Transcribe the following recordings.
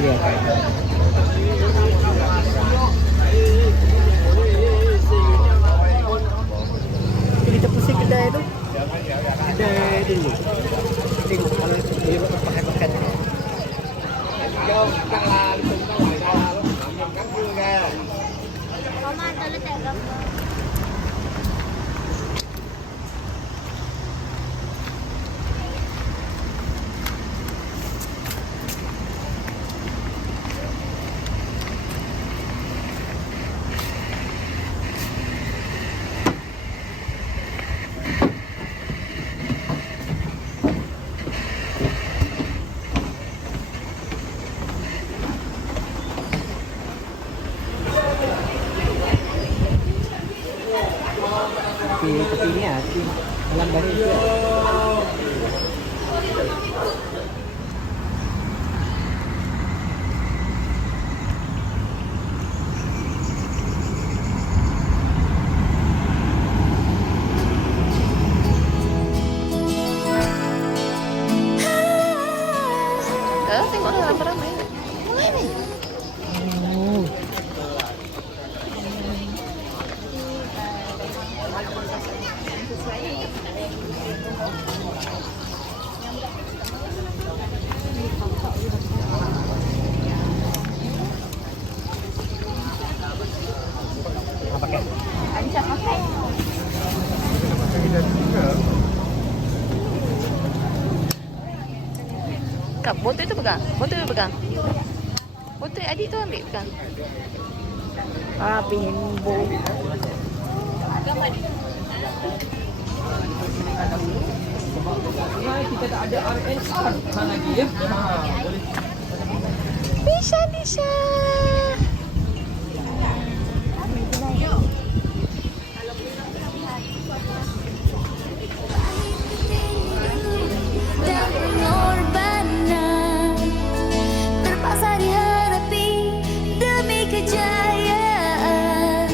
Ya kan. Kita pusing kedai tu. Kedai dulu. Tengok kalau dia pakai makan. Vô căng là đừng có ngoài ra lắm, cắn cưa ra. Có mà tôi lên đẹp lắm. Tapi ni ah, dalam baju tu. Tengoklah ramai-ramai. Oh. Pakai. Ancak pakai. Kak, botol tu pegang. Botol tu pegang. Botol adik tu ambil pegang. Ah, pingin bau. Kita tak ada RSR lagi ya. Bisa, bisa. Pengorbanan terpaksa dihadapi demi kejayaan.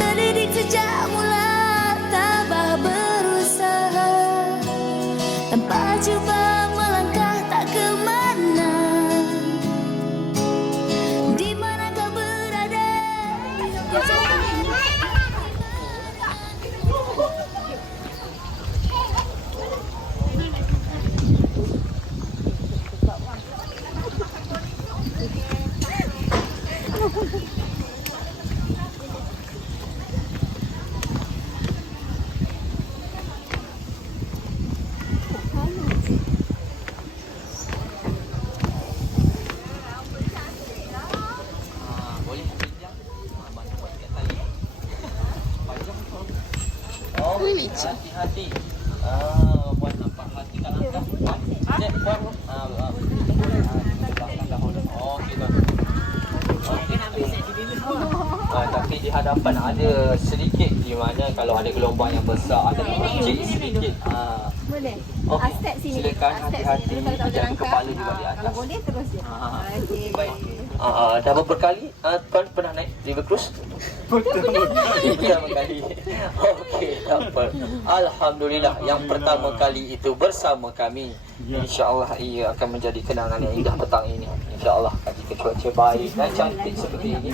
Terdidik sejak mula, tabah berusaha tanpa coba melangkah tak kemana. Di mana kau berada? Boleh pinjam. Bantu buat kat tali. Panjang tu. Oh, Ui, licin. hati-hati. Buat nampak hati kan langkah. Cek buat. Oh, kita. Okey, ambil set dulu. Tapi di hadapan ada sedikit di mana kalau ada gelombang yang besar ada kecil sedikit. Boleh. Okey. Step sini. Silakan hati-hati jaga kepala juga di atas. Kalau boleh terus je. Okey. Baik. Dah berapa kali Tuan pernah naik river cruise? Pertama kali. Okey, tak apa. Alhamdulillah yang pertama kali itu bersama kami. InsyaAllah ia akan menjadi kenangan yang indah petang ini. InsyaAllah jika cuaca baik dan cantik seperti ini.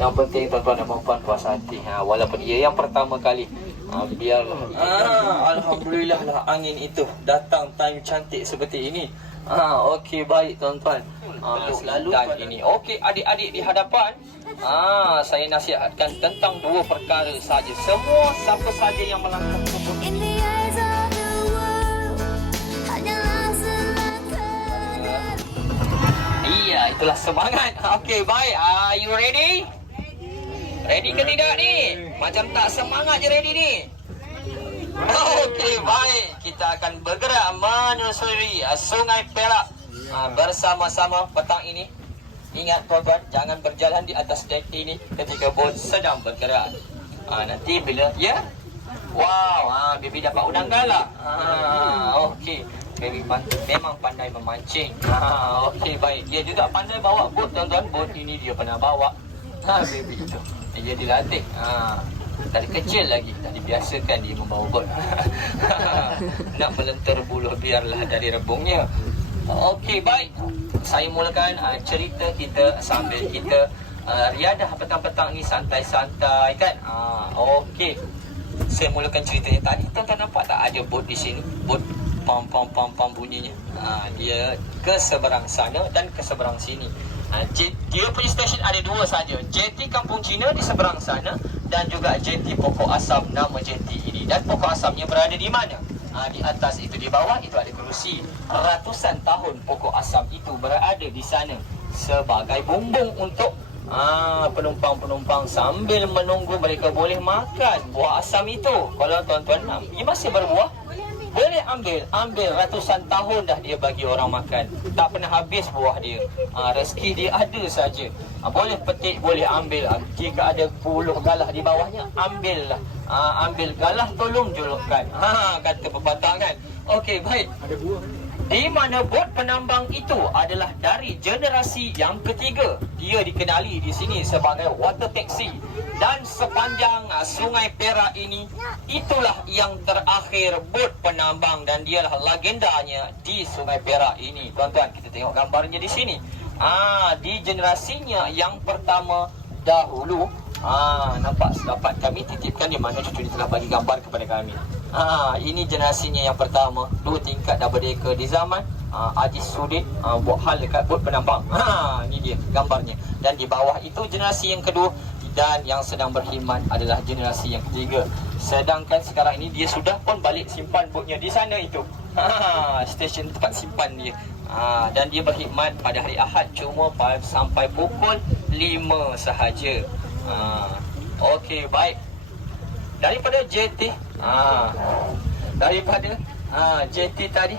Yang penting tuan-tuan dan puan-puan puas hati. Walaupun ia yang pertama kali. Biarlah. Alhamdulillah lah angin itu datang time cantik seperti ini. Okey, baik tuan-tuan. Selalu ini. Okey, adik-adik di hadapan. Saya nasihatkan tentang dua perkara saja. Semua siapa saja yang melangkah tersebut. In the eyes of the world, hanyalah selangkah dari. Iya, itulah semangat. Okey, baik. Are you ready? Ready ke tidak ni? Macam tak semangat je ready ni. Okey, baik. Kita akan bergerak menyusuri Sungai Perak bersama-sama petang ini. Ingat tuan-tuan, jangan berjalan di atas dek ini ketika bot sedang bergerak. Nanti bila wow, baby dapat udang galak. Okey, baby memang pandai memancing. Okey, baik. Dia juga pandai bawa bot tuan-tuan. Bot ini dia pernah bawa. Baby itu. Dia dilatih. Dari kecil lagi dah dibiasakan dia membawa bot. Nak melentur buluh biarlah dari rebungnya. Okey, baik. Saya mulakan cerita kita sambil kita riadah petang-petang ni santai-santai kan. Okey. Saya mulakan ceritanya tadi. Tuan-tuan nampak tak ada bot di sini? Bot pam bunyinya. Dia ke seberang sana dan ke seberang sini. Dia punya stesen ada dua saja. JT Kampung Cina di seberang sana dan juga JT Pokok Asam, nama JT ini. Dan Pokok Asamnya berada di mana? Di atas itu, di bawah itu ada kerusi. Ratusan tahun Pokok Asam itu berada di sana sebagai bumbung untuk penumpang-penumpang sambil menunggu mereka boleh makan buah asam itu. Kalau tuan-tuan nak, dia masih berbuah, boleh ambil ratusan tahun dah dia bagi orang makan. Tak pernah habis buah dia. Rezeki dia ada saja. Boleh petik, boleh ambil. Jika ada buluh galah di bawahnya, ambillah. Ambil galah, tolong jolokkan. Kata pepatah kan. Okey, baik. Ada buah. Di mana bot penambang itu adalah dari generasi yang ketiga. Dia dikenali di sini sebagai water taxi. Dan sepanjang Sungai Perak ini, itulah yang terakhir bot penambang dan dialah legendanya di Sungai Perak ini. Tuan-tuan, kita tengok gambarnya di sini. Di generasinya yang pertama dahulu. Nampak dapat kami titipkan di mana cucu ni telah bagi gambar kepada kami. Ini generasinya yang pertama, 2 tingkat dah berdeka di zaman Aziz Sudin buat hal dekat bot penambang. Ini dia gambarnya. Dan di bawah itu generasi yang kedua dan yang sedang berkhidmat adalah generasi yang ketiga. Sedangkan sekarang ini dia sudah pun balik simpan botnya di sana itu. Stesen tempat simpan dia. Dan dia berkhidmat pada hari Ahad cuma sampai pukul 5 sahaja. Okey, baik. Daripada JT JT tadi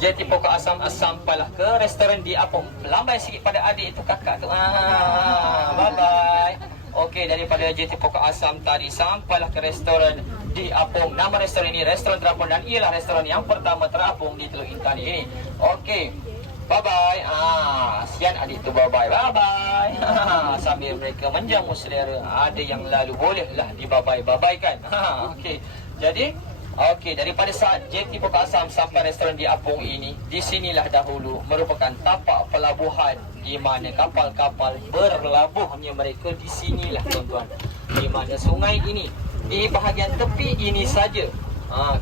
JT Pokok Asam sampailah ke restoran di Apung. Lambai sikit pada adik itu kakak tu. Bye bye. Okey, daripada JT Pokok Asam tadi sampailah ke restoran di Apung. Nama restoran ini restoran terapung dan ialah restoran yang pertama terapung di Teluk Intan ini. Okey, bye bye. Sian adik tu bye bye. Bye bye. Sambil mereka menjamu selera. Ada yang lalu bolehlah di bye bye kan. Okey. Jadi daripada saat JT Pokok Asam sampai restoran di Apung ini, di sinilah dahulu merupakan tapak pelabuhan di mana kapal-kapal berlabuhnya mereka di sinilah tuan-tuan. Di mana sungai ini di bahagian tepi ini saja.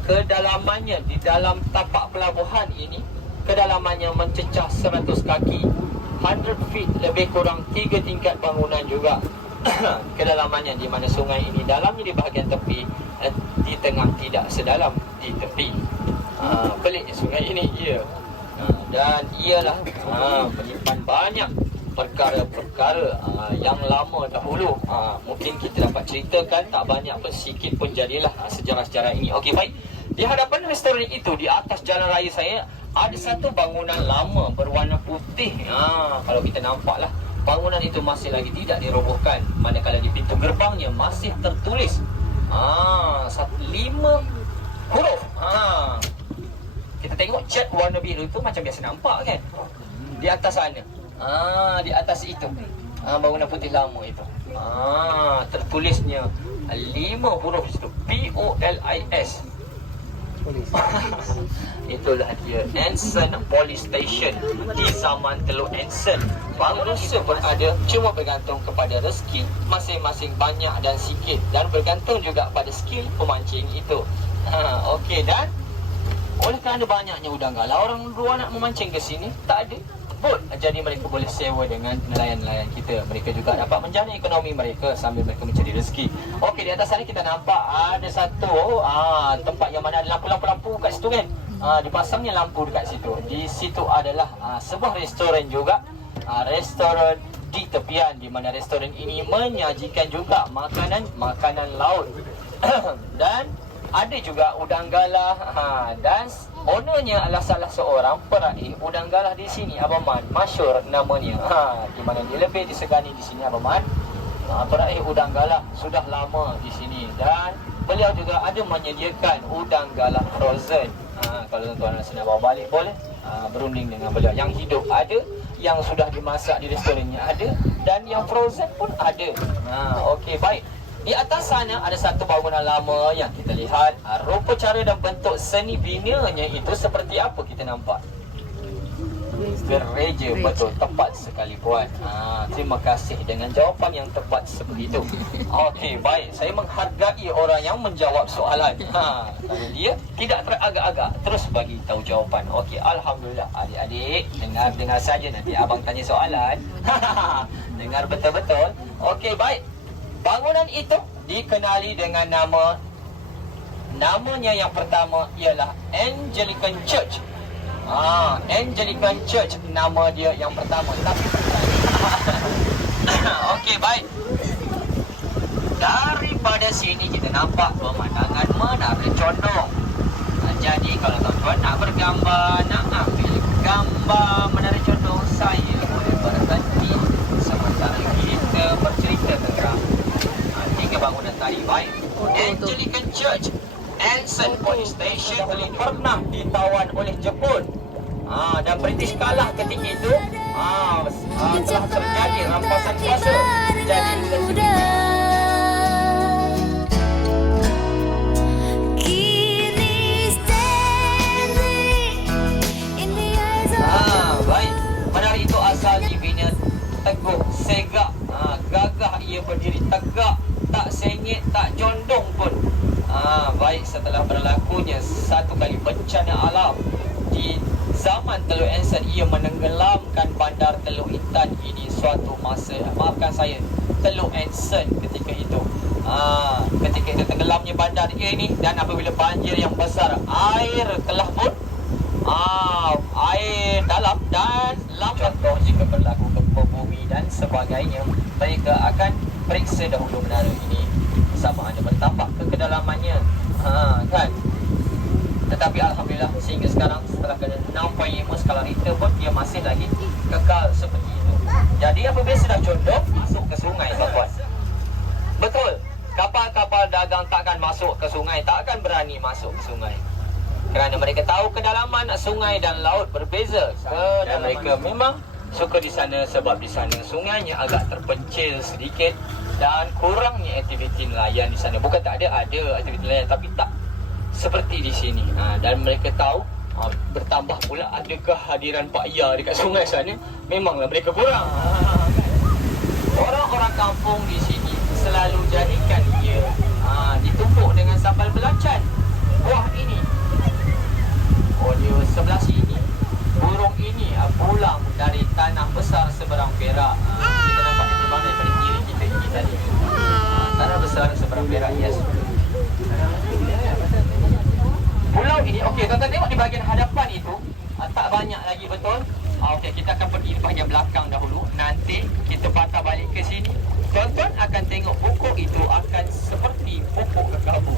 Kedalamannya di dalam tapak pelabuhan ini, kedalamannya mencecah 100 kaki, 100 feet, lebih kurang 3 tingkat bangunan juga. Kedalamannya di mana sungai ini dalamnya di bahagian tepi, di tengah tidak sedalam di tepi. Peliknya sungai ini dan ialah menyimpan banyak perkara-perkara yang lama dahulu. Mungkin kita dapat ceritakan, tak banyak pun, sikit pun jadilah sejarah-sejarah ini. Okey, baik. Di hadapan restoran itu, di atas jalan raya saya, ada satu bangunan lama berwarna putih. Kalau kita nampaklah, bangunan itu masih lagi tidak dirobohkan. Manakala di pintu gerbangnya masih tertulis 5 huruf. Kita tengok cat warna biru itu macam biasa nampak kan. Di atas sana. Di atas itu. Bangunan putih lama itu. Tertulisnya 5 huruf itu. POLIS. Itulah dia, Anson Police Station di zaman Teluk Anson. Manusia pun ada, cuma bergantung kepada rezeki masing-masing, banyak dan sikit, dan bergantung juga pada skill pemancing itu. Okey, dan oleh kerana banyaknya udang galah, orang luar nak memancing ke sini tak ada bot, jadi mereka boleh sewa dengan nelayan-nelayan kita. Mereka juga dapat menjana ekonomi mereka sambil mereka mencari rezeki. Okey, di atas sana kita nampak ada satu tempat yang mana ada lampu-lampu kat situ kan. Dipasangnya lampu dekat situ. Di situ adalah sebuah restoran juga. Restoran di tepian, di mana restoran ini menyajikan juga makanan laut. Dan ada juga udang galah. Dan ownernya adalah salah seorang peraih udang galah di sini, Abang Man. Masyhur namanya. Di mana dia lebih disegani di sini, Abang Man. Peraih udang galah sudah lama di sini, dan beliau juga ada menyediakan udang galah frozen. Kalau tuan-tuan rasa nak bawa balik, boleh berunding dengan beliau. Yang hidup ada, yang sudah dimasak di restorannya ada, dan yang frozen pun ada. Okey, baik. Di atas sana ada satu bangunan lama yang kita lihat. Rupa cara dan bentuk seni binanya itu seperti apa kita nampak? Gereja, betul, tepat sekali puan. Terima kasih dengan jawapan yang tepat seperti itu. Okey, baik. Saya menghargai orang yang menjawab soalan. Kalau dia tidak teragak-agak, terus bagi tahu jawapan. Okey, alhamdulillah. Adik-adik, dengar saja, nanti abang tanya soalan. Dengar betul-betul. Okey, baik. Bangunan itu dikenali dengan namanya yang pertama ialah Anglican Church. Anglican Church nama dia yang pertama. Tapi okey, baik. Daripada sini kita nampak pemandangan Menara Condong. Jadi kalau tuan-tuan nak bergambar, nak ambil gambar Menara Condong, saya boleh berhenti sementara kita bercerita tentang tiga bangunan tadi. Baik. Anglican Church, Anson Police Station telah pernah ditawan oleh Jepun. Dan British kalah ketika itu. Telah terjadi rampasan kuasa. Jadi baik. Menara itu asal dibina teguh, segak, gagah ia berdiri tegak, tak sengit, tak condong pun. Baik, setelah berlakunya satu kali bencana alam di zaman Teluk Anson, ia menenggelamkan bandar Teluk Intan ini suatu masa. Maafkan saya, Teluk Anson ketika itu. Ketika itu tenggelamnya bandar ini, dan apabila banjir yang besar, air telah pun air dalam dan lambat. Contoh jika berlaku gempa bumi dan sebagainya, mereka akan periksa dahulu menara ini sama ada bertambah ke kedalamannya, kan? Tetapi alhamdulillah sehingga sekarang setelah kena 6.5 skala Richter pun dia masih lagi kekal seperti itu. Jadi apabila sudah condong, masuk ke sungai, tuan-tuan. Betul, kapal-kapal dagang takkan masuk ke sungai, takkan berani masuk ke sungai. Kerana mereka tahu kedalaman sungai dan laut berbeza. Dan mereka memang suka di sana sebab di sana sungainya agak terpencil sedikit dan kurangnya aktiviti nelayan di sana. Bukan tak ada aktiviti nelayan, tapi tak seperti di sini. Dan mereka tahu bertambah pula ada kehadiran Pak Ya dekat sungai sana, memanglah mereka kurang. Orang-orang kampung di sini selalu jadikan ia ditumpuk dengan sambal belacan. Wah, ini dia sebelah sini, burung ini pulang dari tanah besar seberang Perak. Kita nampak dia terbang daripada kiri kita ini tadi. Tanah besar seberang Perak, yes. Pulau ini, okey, tuan-tuan tengok di bahagian hadapan itu, tak banyak lagi, betul? Okey, kita akan pergi di bahagian belakang dahulu. Nanti kita patah balik ke sini. Tuan-tuan akan tengok pokok itu akan seperti pokok kekabu.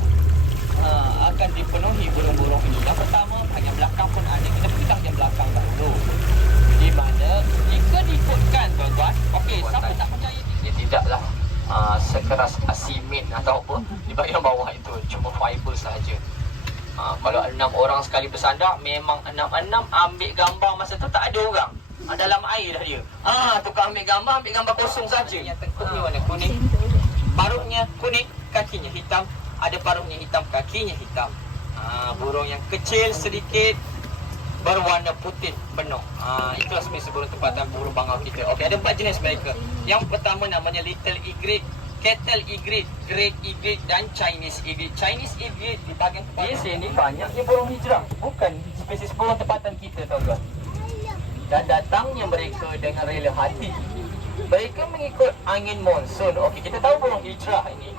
Akan dipenuhi burung-burung ini. Yang pertama, bahagian belakang pun ada. Kita pergi bahagian belakang dahulu. Di mana jika diikutkan, tuan-tuan, okey, siapa tak percaya dia tidaklah sekeras simen atau apa di bahagian bawah itu, cuma fiber sahaja. Kalau 6 orang sekali bersandar, memang 6-6 ambil gambar masa tu tak ada orang. Dalam air dah dia. Tukar ambil gambar kosong saja. Yang tengkuknya warna kuning, paruhnya kuning, kakinya hitam. Ada paruhnya hitam, kakinya hitam. Burung yang kecil sedikit, berwarna putih penuh. Itulah spesies burung tempatan burung bangau kita. Okey, ada 4 jenis mereka. Yang pertama namanya Little Egret, Cattle Egret, Great Egret dan Chinese Egret. Chinese Egret di bahagian kepala di sini banyaknya burung hijrah, bukan spesies burung tempatan kita, tuan-tuan. Dan datangnya mereka dengan rela hati. Mereka mengikut angin monsun. Okey, kita tahu burung hijrah ini,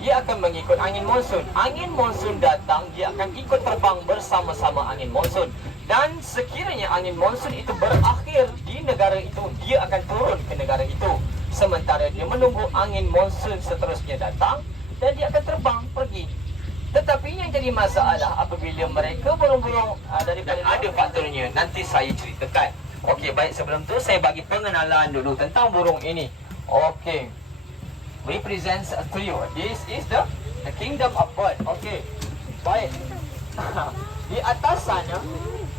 dia akan mengikut angin monsun. Angin monsun datang, dia akan ikut terbang bersama-sama angin monsun. Dan sekiranya angin monsun itu berakhir di negara itu, dia akan turun ke negara itu. Sementara dia menunggu angin monsun seterusnya datang dan dia akan terbang pergi. Tetapi yang jadi masalah apabila mereka burung-burung daripada ada faktornya, nanti saya ceritakan. Okey, baik, sebelum tu saya bagi pengenalan dulu tentang burung ini. Okey, represents a trio. This is the kingdom of bird. Okey, baik. Di atas sana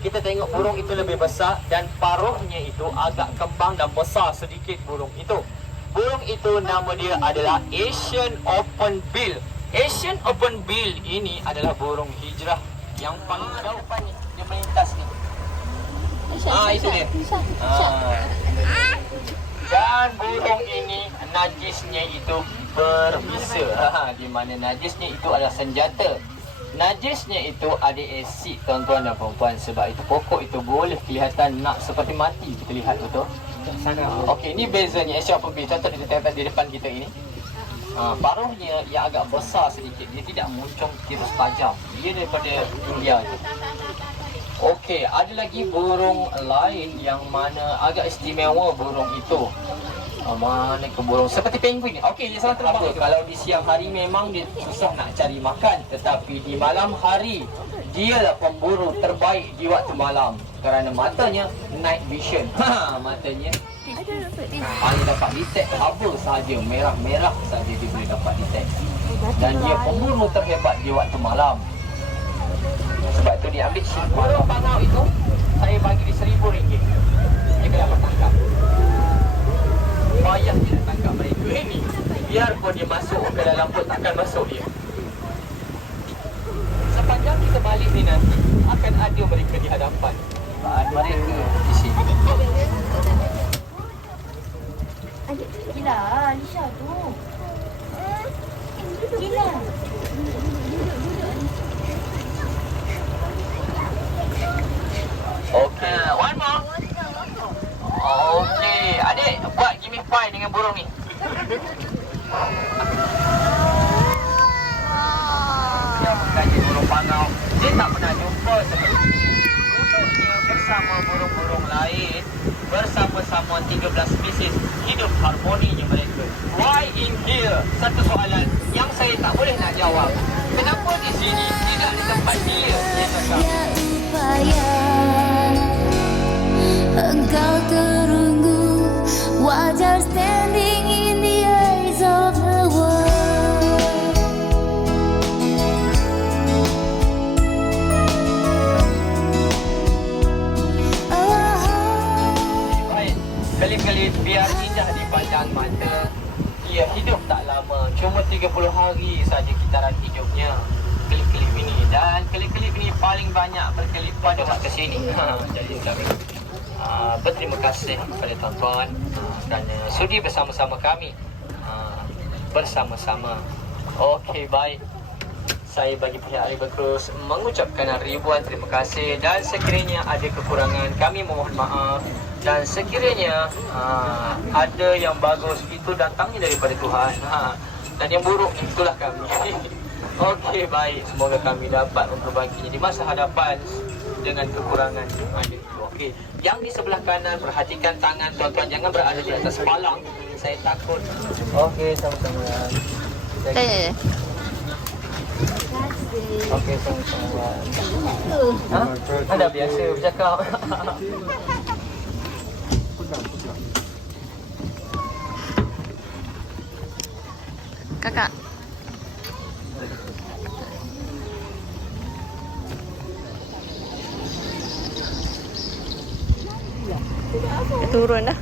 kita tengok burung itu lebih besar dan paruhnya itu agak kembang dan besar sedikit burung itu. burung itu nama dia adalah Asian Open Bill. Asian Open Bill ini adalah burung hijrah yang paling jauh ni. Dia melintas ni. Itu dia. Dan burung ini najisnya itu berbisa. Di mana najisnya itu adalah senjata. Najisnya itu ada asid, tuan-tuan dan puan-puan. Sebab itu pokok itu boleh kelihatan nak seperti mati. Kita lihat betul. Okey, ini bezanya Asian Open Bill. Contoh kita tengok di depan kita ini. Paruhnya yang agak besar sedikit. Dia tidak muncung kira tajam. Dia daripada India tu. Okey, ada lagi burung lain yang mana agak istimewa burung itu. Mana ke burung seperti penguin. Okey, dia salah terbang. Kalau di siang hari memang dia susah nak cari makan, tetapi di malam hari dialah pemburu terbaik di waktu malam kerana matanya night vision. Matanya hanya dapat detect apa sahaja, merah-merah sahaja dia boleh dapat detect. Dan dia pemburu terhebat di waktu malam. Sebab tu dia ambil burung bangau itu, saya bagi dia RM1,000. Dia kena dapat tangkap. Payah dia nak tangkap mereka ini. Biarpun dia masuk ke dalam pun takkan masuk dia. Sepanjang kita balik ni nanti, akan ada mereka di hadapan. Mereka di sini. Gila, Alisha tu. Gila. Okay, one more. Okay, adik buat gimme five dengan burung ni. Dia mengkaji burung bangau. Dia tak pernah jumpa seperti ini. Duduknya bersama burung-burung lain, bersama-sama 13 spesies, hidup harmoninya mereka. Why in here? Satu soalan yang saya tak boleh nak jawab. Kenapa di sini tidak di tempat dia? Dia cakap. Upaya engkau terunggu, wajar standing in the eyes of the world. Baik, kelip-kelip biar indah dipandang mata. Ia hidup tak lama, cuma 30 hari saja kitaran hidupnya. Kelip-kelip ini, dan kelip-kelip ini paling banyak berkelip pada waktu sini. Jadi kami berterima kasih kepada tuan-tuan kerana sudi bersama-sama kami, bersama-sama. Okey, baik. Saya bagi pihak River Cruise mengucapkan ribuan terima kasih, dan sekiranya ada kekurangan kami memohon maaf, dan sekiranya ada yang bagus itu datangnya daripada Tuhan, dan yang buruk itulah kami. Okey, baik. Semoga kami dapat memperbaikinya di masa hadapan dengan kekurangan yang ada. Okey, yang di sebelah kanan perhatikan tangan tuan-tuan, jangan berada di atas palang. Saya takut. Okey, sama-sama. Okey, sama-sama. Anda biasa bercakap. Kakak. Turun dah.